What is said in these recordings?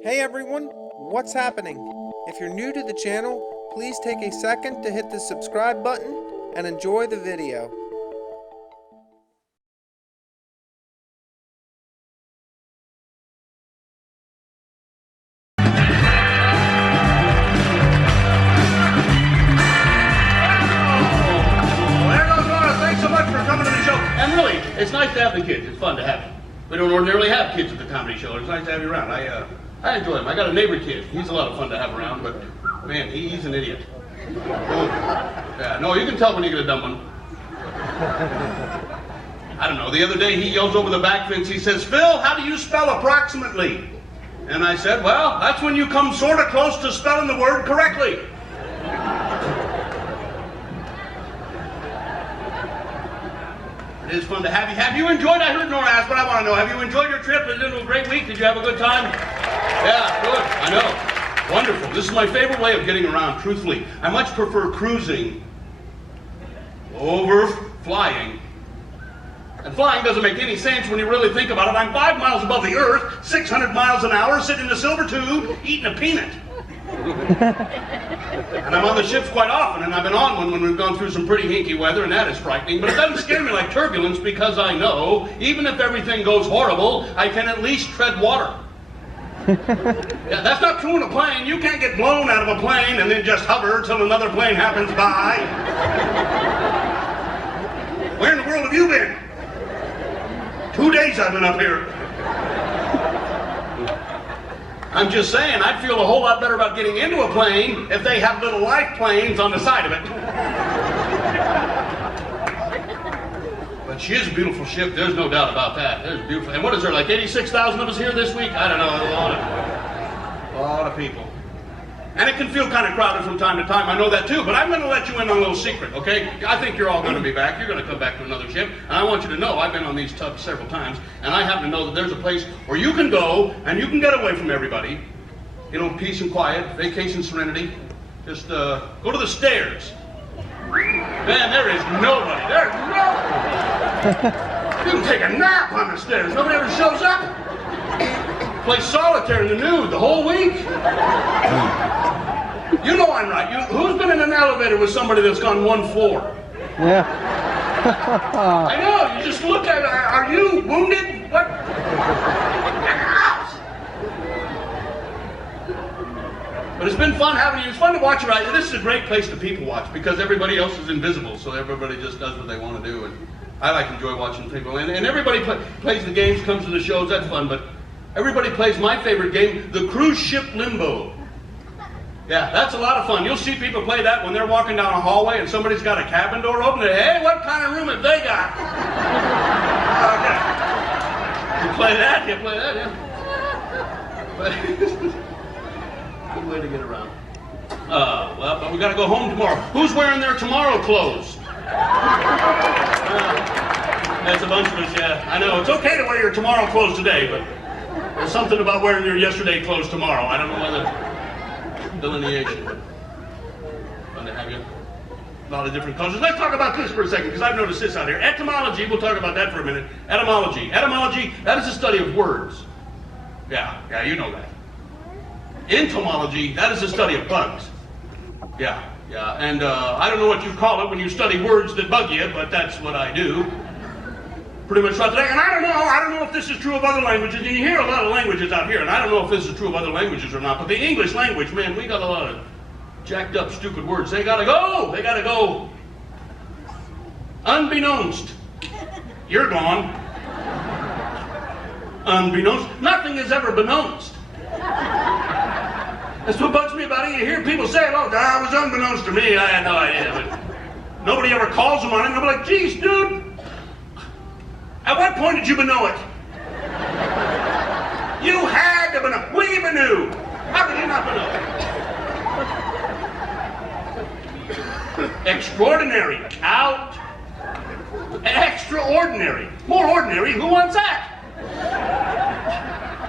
Hey everyone, what's happening? If you're new to the channel, please take a second to hit the subscribe button and enjoy the video. Thanks so much for coming to the show. And really, it's nice to have the kids. It's fun to have you. We don't ordinarily have kids at the comedy show. It's nice to have you around. I enjoy him. I got a neighbor kid. He's a lot of fun to have around, but man, he's an idiot. Yeah, no, you can tell when you get a dumb one. I don't know. The other day he yells over the back fence. He says, "Phil, how do you spell approximately?" And I said, "Well, that's when you come sort of close to spelling the word correctly." It is fun to have you. Have you enjoyed? I heard Nora ask, but I want to know, have you enjoyed your trip? Has it been a great week? Did you have a good time? Yeah, good. I know. Wonderful. This is my favorite way of getting around, truthfully. I much prefer cruising over flying. And flying doesn't make any sense when you really think about it. I'm 5 miles above the earth, 600 miles an hour, sitting in a silver tube, eating a peanut. And I'm on the ships quite often, and I've been on one when we've gone through some pretty hinky weather, and that is frightening. But it doesn't scare me like turbulence, because I know, even if everything goes horrible, I can at least tread water. Yeah, that's not true in a plane. You can't get blown out of a plane and then just hover till another plane happens by. Where in the world have you been? 2 days I've been up here. I'm just saying, I'd feel a whole lot better about getting into a plane if they have little life planes on the side of it. But she is a beautiful ship, there's no doubt about that. There's beautiful. And what is there, like 86,000 of us here this week? I don't know, a lot of people. And it can feel kind of crowded from time to time, I know that too, but I'm going to let you in on a little secret, okay? I think you're all going to be back. You're going to come back to another ship, and I want you to know, I've been on these tubs several times, and I happen to know that there's a place where you can go, and you can get away from everybody. You know, peace and quiet, vacation serenity. Just go to the stairs. Man, there is nobody. There's nobody. You can take a nap on the stairs. Nobody ever shows up. Play solitaire in the nude the whole week. You know I'm right. Who's been in an elevator with somebody that's gone one floor? Yeah. I know. You just look at it. Are you wounded? What? But it's been fun having you. It's fun to watch you. Right? This is a great place to people watch because everybody else is invisible, so everybody just does what they want to do. And I like enjoy watching people. And everybody plays the games, comes to the shows. That's fun. But everybody plays my favorite game, the cruise ship limbo. Yeah, that's a lot of fun. You'll see people play that when they're walking down a hallway and somebody's got a cabin door open. Hey, what kind of room have they got? Okay. You play that, yeah. Good way to get around. Well, but we got to go home tomorrow. Who's wearing their tomorrow clothes? That's a bunch of us, yeah. I know, it's okay to wear your tomorrow clothes today, but there's something about wearing your yesterday clothes tomorrow. I don't know whether... delineation. Fun to have you. A lot of different cultures. Let's talk about this for a second, because I've noticed this out here. Etymology, we'll talk about that for a minute. Etymology. Etymology, that is the study of words. Yeah, you know that. Entomology, that is the study of bugs. Yeah. And I don't know what you call it when you study words that bug you, but that's what I do. Pretty much right today. And I don't know if this is true of other languages. And you hear a lot of languages out here, and I don't know if this is true of other languages or not, but the English language, man, we got a lot of jacked up, stupid words. They gotta go. Unbeknownst. You're gone. Unbeknownst. Nothing is ever beknownst. That's what bugs me about it. You hear people say, "Oh, that was unbeknownst to me. I had no idea." But nobody ever calls them on it. And they'll be like, "Geez, dude. At what point did you know it? You had to know. We even knew. How could you not know? Extraordinary. Out. Extraordinary. More ordinary. Who wants that?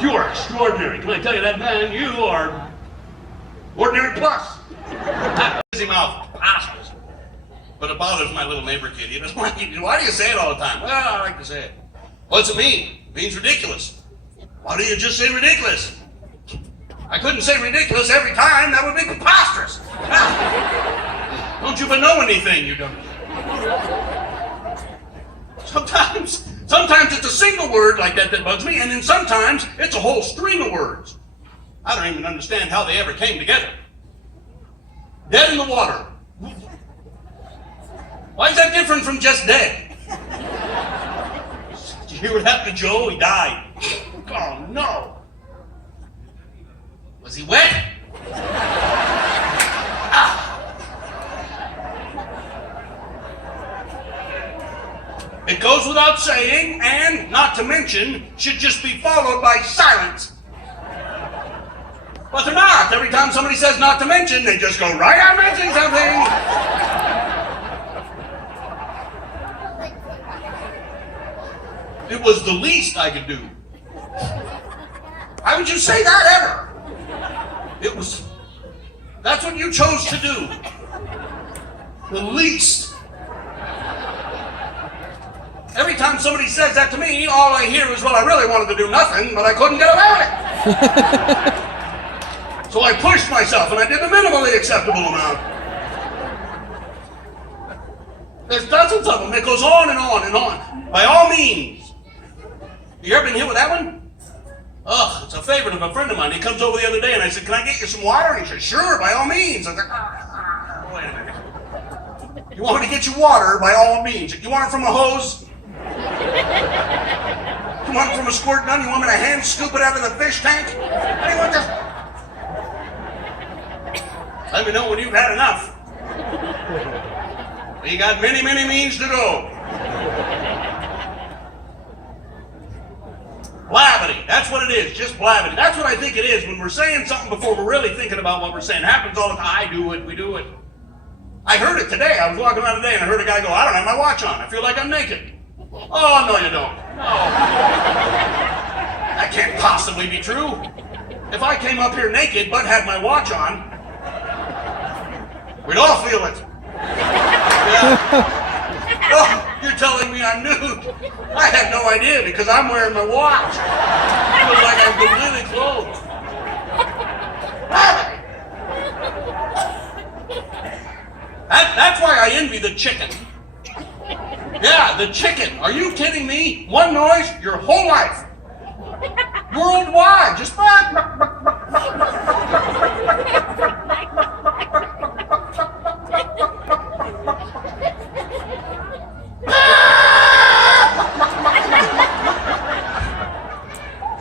You are extraordinary. Can I tell you that, man? You are ordinary plus. Busy mouth. Assholes. But it bothers my little neighbor kid. He doesn't like it. Why do you say it all the time? Well, I like to say it. What's it mean? It means ridiculous. Why do you just say ridiculous? I couldn't say ridiculous every time. That would be preposterous. Don't you but know anything, you don't. Sometimes it's a single word like that bugs me, and then sometimes it's a whole string of words. I don't even understand how they ever came together. Dead in the water. Why is that different from just dead? Did you hear what happened to Joe? He died. Oh, no. Was he wet? It goes without saying, and, not to mention, should just be followed by silence. But they're not. Every time somebody says not to mention, they just go right on mentioning something. It was the least I could do. Why would you say that ever? That's what you chose to do. The least. Every time somebody says that to me, all I hear is, well, I really wanted to do nothing, but I couldn't get away with it. So I pushed myself, and I did the minimally acceptable amount. There's dozens of them. It goes on and on and on. By all means. You ever been hit with that one? Ugh, it's a favorite of a friend of mine. He comes over the other day, and I said, can I get you some water? And he said, sure, by all means. I was like, wait a minute. You want me to get you water? By all means. You want it from a hose? You want it from a squirt gun? You want me to hand scoop it out of the fish tank? What do you want this? Let me know when you've had enough. You got many, many means to go. Blavity. That's what it is. Just blavity. That's what I think it is when we're saying something before we're really thinking about what we're saying. It happens all the time. I do it. We do it. I heard it today. I was walking around today and I heard a guy go, I don't have my watch on. I feel like I'm naked. Oh, no, you don't. No. That can't possibly be true. If I came up here naked but had my watch on, we'd all feel it. Yeah. Oh, you're telling me I'm nude. I had no idea because I'm wearing my watch. It feels like I'm completely clothed. That's why I envy the chicken. Yeah, the chicken. Are you kidding me? One noise, your whole life. Worldwide. Just...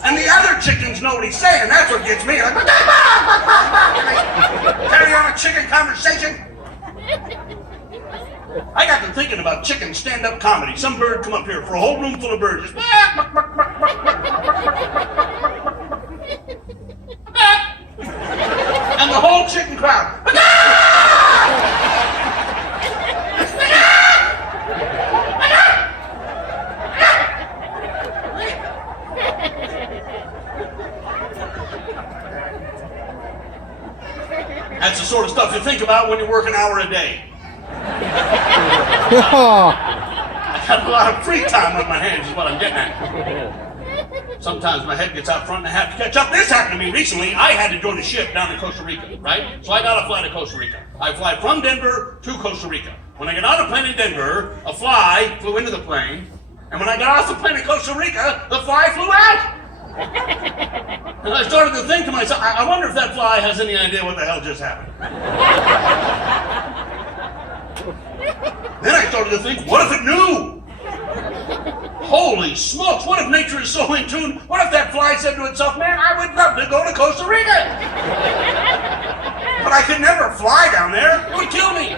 And the other chickens know what he's saying. That's what gets me. Like, carry on a chicken conversation. I got to thinking about chicken stand-up comedy. Some bird come up here for a whole room full of birds. Just... and the whole chicken crowd. That's the sort of stuff you think about when you work an hour a day. I have a lot of free time with my hands is what I'm getting at. Sometimes my head gets out front and I have to catch up. This happened to me recently. I had to join a ship down in Costa Rica, right? So I got to fly to Costa Rica. I fly from Denver to Costa Rica. When I got out of the plane in Denver, a fly flew into the plane. And when I got off the plane in Costa Rica, the fly flew out. And I started to think to myself, I wonder if that fly has any idea what the hell just happened. Then I started to think, what if it knew? Holy smokes, what if nature is so in tune? What if that fly said to itself, man, I would love to go to Costa Rica. But I could never fly down there. It would kill me.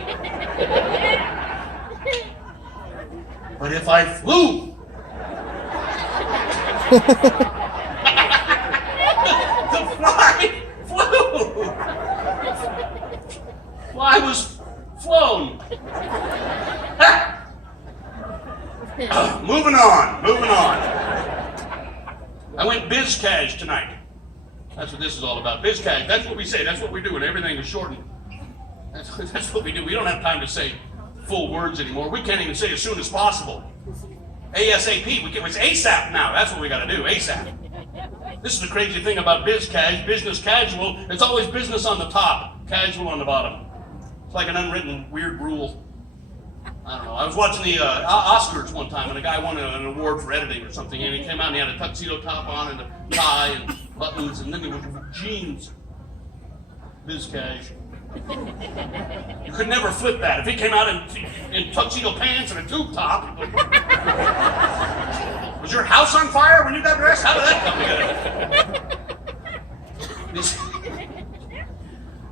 But if I flew, the fly flew. Fly was flown. Moving on. I went biz cash tonight. That's what this is all about. Biz cash. That's what we say. That's what we do, and everything is shortened. That's what we do. We don't have time to say full words anymore. We can't even say as soon as possible. ASAP. It's ASAP now. That's what we got to do. ASAP. This is the crazy thing about business casual. It's always business on the top, casual on the bottom. It's like an unwritten weird rule. I don't know. I was watching the Oscars one time, and a guy won an award for editing or something, and he came out and he had a tuxedo top on and a tie and buttons, and then he was jeans. Biz cash. You could never flip that. If he came out in tuxedo pants and a tube top, was your house on fire when you got dressed? How did that come together?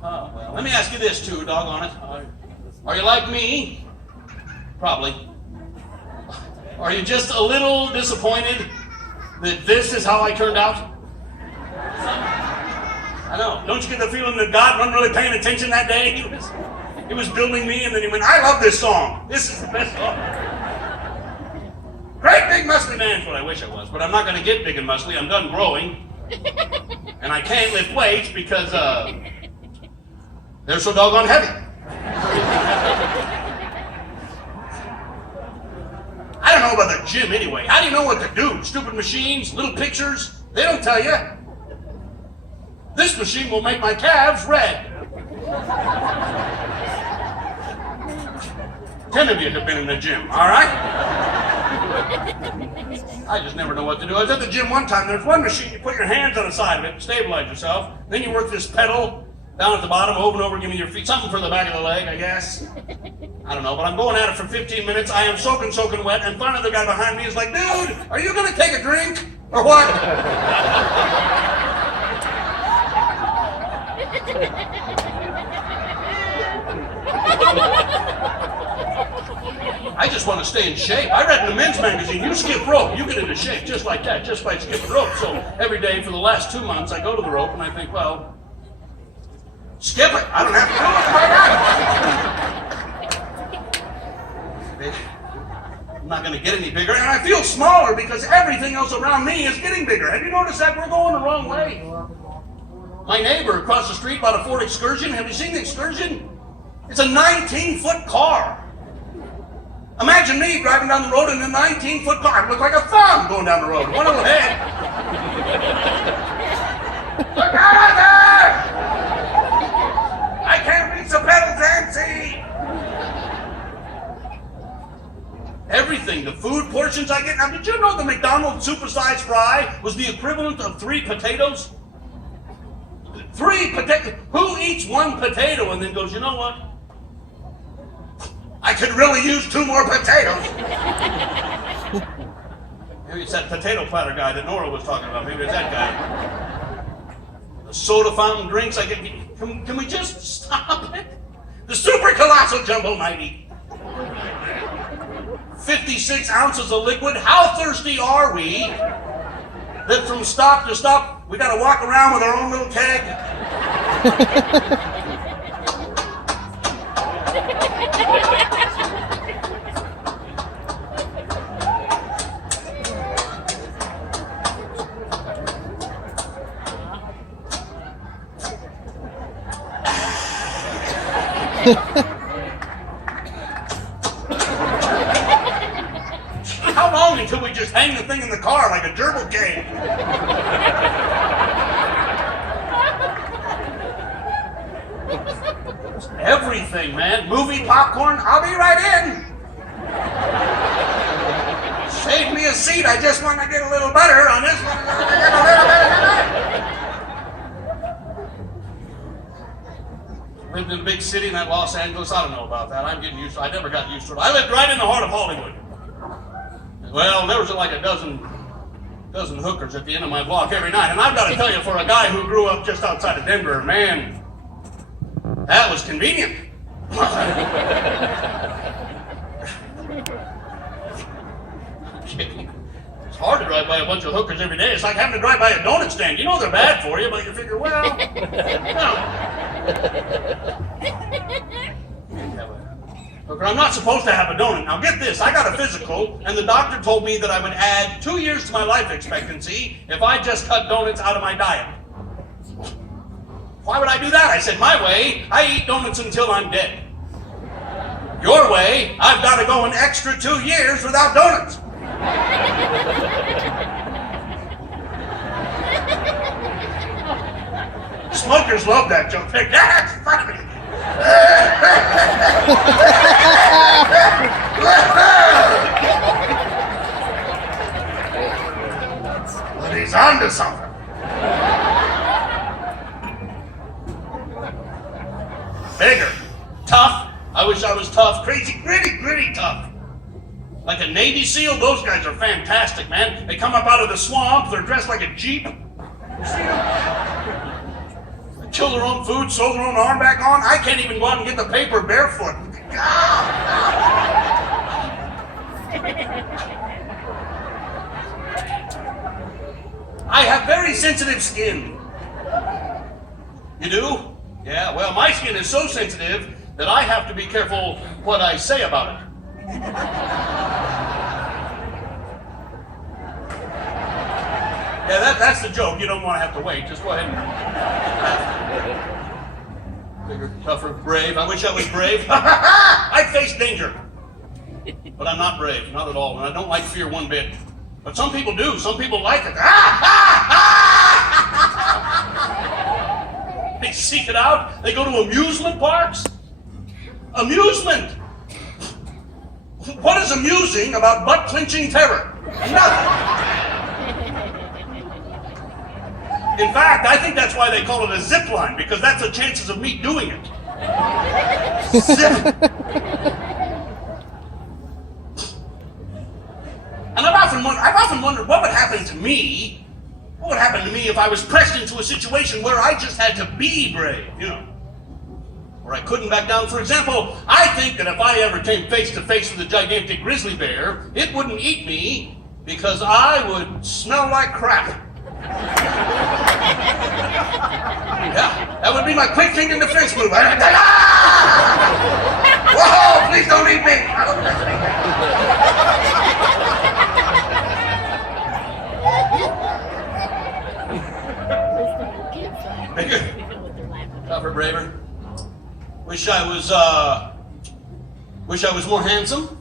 Oh, well, let me ask you this too, doggone it. Are you like me? Probably. Are you just a little disappointed that this is how I turned out? I know. Don't you get the feeling that God wasn't really paying attention that day? He was building me, and then he went, I love this song. This is the best song. Great big muscly man's what I wish I was, but I'm not going to get big and muscly. I'm done growing. And I can't lift weights because they're so doggone heavy. I don't know about the gym anyway. How do you know what to do? Stupid machines, little pictures, they don't tell you. This machine will make my calves red. 10 of you have been in the gym, all right? I just never know what to do. I was at the gym one time. There's one machine. You put your hands on the side of it, stabilize yourself. Then you work this pedal down at the bottom, over and over, giving your feet something for the back of the leg, I guess. I don't know, but I'm going at it for 15 minutes. I am soaking wet, and finally the guy behind me is like, dude, are you going to take a drink or what? I just want to stay in shape. I read in the men's magazine, you skip rope, you get into shape just like that, just by skipping rope. So every day for the last 2 months, I go to the rope and I think, well, skip it. I don't have to do it. I'm not going to get any bigger, and I feel smaller because everything else around me is getting bigger. Have you noticed that? We're going the wrong way. My neighbor across the street bought a Ford Excursion. Have you seen the Excursion? It's a 19-foot car. Imagine me driving down the road in a 19-foot car. I look like a thumb going down the road. One little head. Look out there! I can't reach the pedals and see. Everything, the food portions I get. Now, did you know the McDonald's supersized fry was the equivalent of 3 potatoes? 3 potatoes. Who eats 1 potato and then goes, you know what? I could really use 2 more potatoes. Maybe it's that potato platter guy that Nora was talking about. Maybe it's that guy. The soda fountain drinks I get. Can we just stop it? The super colossal jumbo mighty. 56 ounces of liquid. How thirsty are we that from stop to stop we got to walk around with our own little keg? How long until we just hang the thing in the car like a gerbil cage? Everything, man. Movie popcorn, I'll be right in. Save me a seat. I just want to get a little butter on this one. Lived in a big city in that Los Angeles. I don't know about that. I'm getting used to it. I never got used to it. I lived right in the heart of Hollywood. Well, there was like a dozen hookers at the end of my block every night. And I've got to tell you, for a guy who grew up just outside of Denver, man, that was convenient. It's hard to drive by a bunch of hookers every day. It's like having to drive by a donut stand. You know they're bad for you, but you figure, well, no. Hooker, I'm not supposed to have a donut. Now get this, I got a physical, and the doctor told me that I would add 2 years to my life expectancy if I just cut donuts out of my diet. Why would I do that? I said, my way, I eat donuts until I'm dead. Your way, I've got to go an extra 2 years without donuts. Smokers love that joke. That's funny. But he's onto something. Bigger. Tough. I wish I was tough. Crazy, gritty tough. Like a Navy SEAL, those guys are fantastic, man. They come up out of the swamp, they're dressed like a Jeep. You see them? They kill their own food, sew their own arm back on. I can't even go out and get the paper barefoot. I have very sensitive skin. You do? Yeah, well, my skin is so sensitive that I have to be careful what I say about it. Yeah, that's the joke. You don't want to have to wait. Just go ahead and... Bigger, tougher, brave. I wish I was brave. I face danger. But I'm not brave. Not at all. And I don't like fear one bit. But some people do. Some people like it. They seek it out. They go to amusement parks. Amusement. What is amusing about butt-clenching terror? Nothing. In fact, I think that's why they call it a zip line, because that's the chances of me doing it. Zip. And I've often wondered what would happen to me. What would happen to me if I was pressed into a situation where I just had to be brave, you know? Or I couldn't back down. For example, I think that if I ever came face to face with a gigantic grizzly bear, it wouldn't eat me because I would smell like crap. Yeah, that would be my quick thinking defense move. I'd say, whoa, please don't eat me. I don't Bigger, tougher, braver. Wish I was more handsome.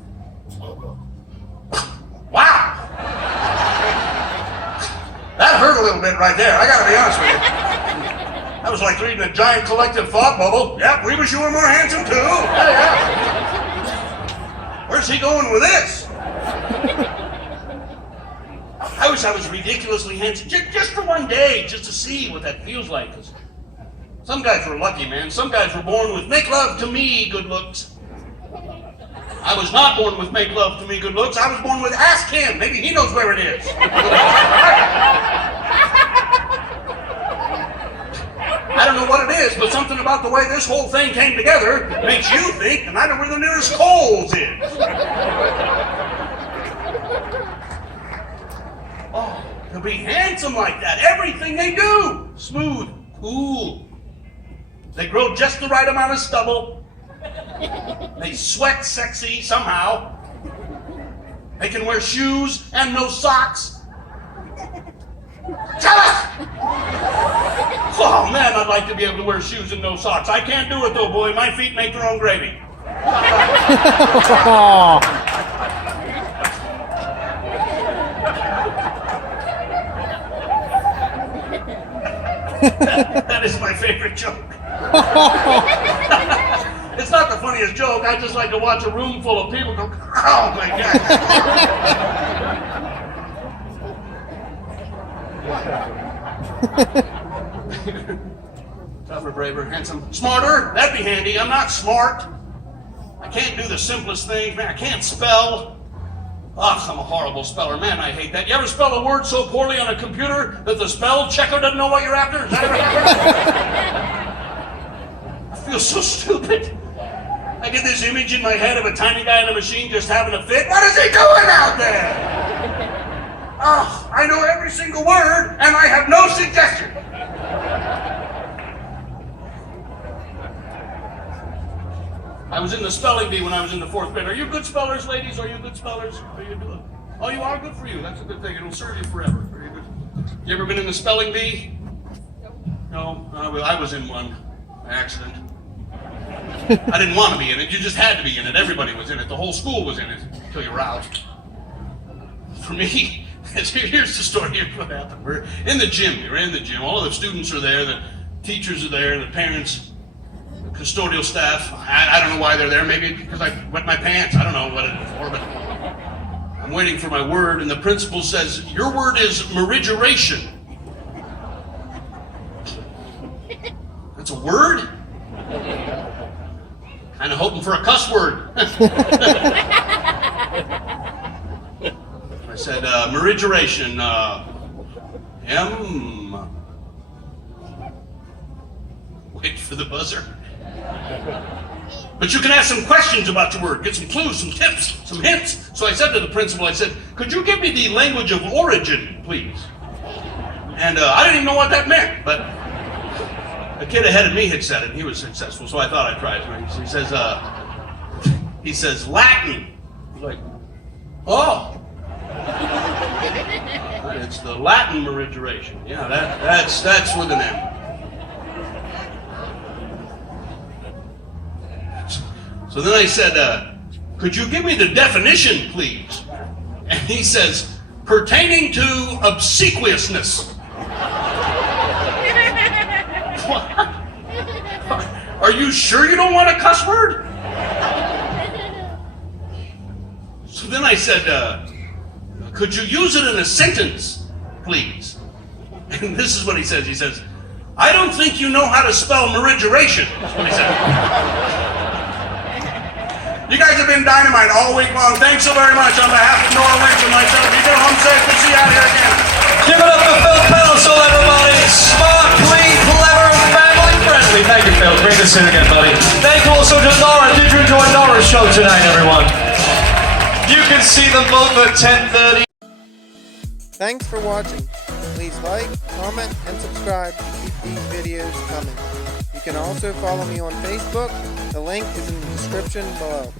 Wow! That hurt a little bit right there, I gotta be honest with you. That was like reading a giant collective thought bubble. Yep, we wish you were more handsome too. Yeah. Where's he going with this? I wish I was ridiculously handsome, just for one day, just to see what that feels like. 'Cause some guys were lucky, man. Some guys were born with make love to me good looks. I was not born with make love to me good looks. I was born with ask him. Maybe he knows where it is. I don't know what it is, but something about the way this whole thing came together makes you think that I know where the nearest Kohl's is. Oh, to be handsome like that. Everything they do. Smooth, cool. They grow just the right amount of stubble. They sweat sexy somehow. They can wear shoes and no socks. Tell us! Oh man, I'd like to be able to wear shoes and no socks. I can't do it though, boy. My feet make their own gravy. That is my favorite joke. It's not the funniest joke. I just like to watch a room full of people go, oh my God. Tougher, braver, handsome, smarter. That'd be handy. I'm not smart. I can't do the simplest things, man. I can't spell. Ugh, I'm a horrible speller. Man, I hate that. You ever spell a word so poorly on a computer that the spell checker doesn't know what you're after? Has that ever happened? I feel so stupid. I get this image in my head of a tiny guy in a machine just having a fit. What is he doing out there? Oh, I know every single word, and I have no suggestion. I was in the spelling bee when I was in the fourth grade. Are you good spellers, ladies? Are you good spellers? Are you good? Oh, you are? Good for you. That's a good thing. It'll serve you forever. Very good. You ever been in the spelling bee? No? Well, I was in one by accident. I didn't want to be in it. You just had to be in it. Everybody was in it. The whole school was in it until you were out. For me, here's the story. Here's what happened. We're in the gym. We were in the gym. All of the students are there. teachers are there, the parents, the custodial staff. I don't know why they're there. Maybe because I wet my pants. I don't know what it's for, but I'm waiting for my word, and the principal says, "Your word is merigeration." That's a word? Kind of hoping for a cuss word. I said, merigeration, Wait for the buzzer. But you can ask some questions about your word, get some clues, some tips, some hints. So I said to the principal, I said, could you give me the language of origin, please? And I didn't even know what that meant, but the kid ahead of me had said it, and he was successful, so I thought I'd try it. So he says, Latin. I was like, oh. It's the Latin merigeration. Yeah, that's with an M. So then I said, could you give me the definition, please? And he says, pertaining to obsequiousness. Are you sure you don't want a cuss word? So then I said, could you use it in a sentence, please? And this is what he says. He says, I don't think you know how to spell merigeration. That's what he said. You guys have been dynamite all week long. Thanks so very much on behalf of Nora Rich and myself. You go home safe. We'll see you out here again. Give it up for Phil Palisoul, everybody. Smart, clean, clever, and family friendly. Thank you, Phil. Bring this in again, buddy. Thank you also to Nora. Did you enjoy Nora's show tonight, everyone? You can see them both at 10:30. Thanks for watching. Please like, comment, and subscribe to keep these videos coming. You can also follow me on Facebook. The link is in the description below.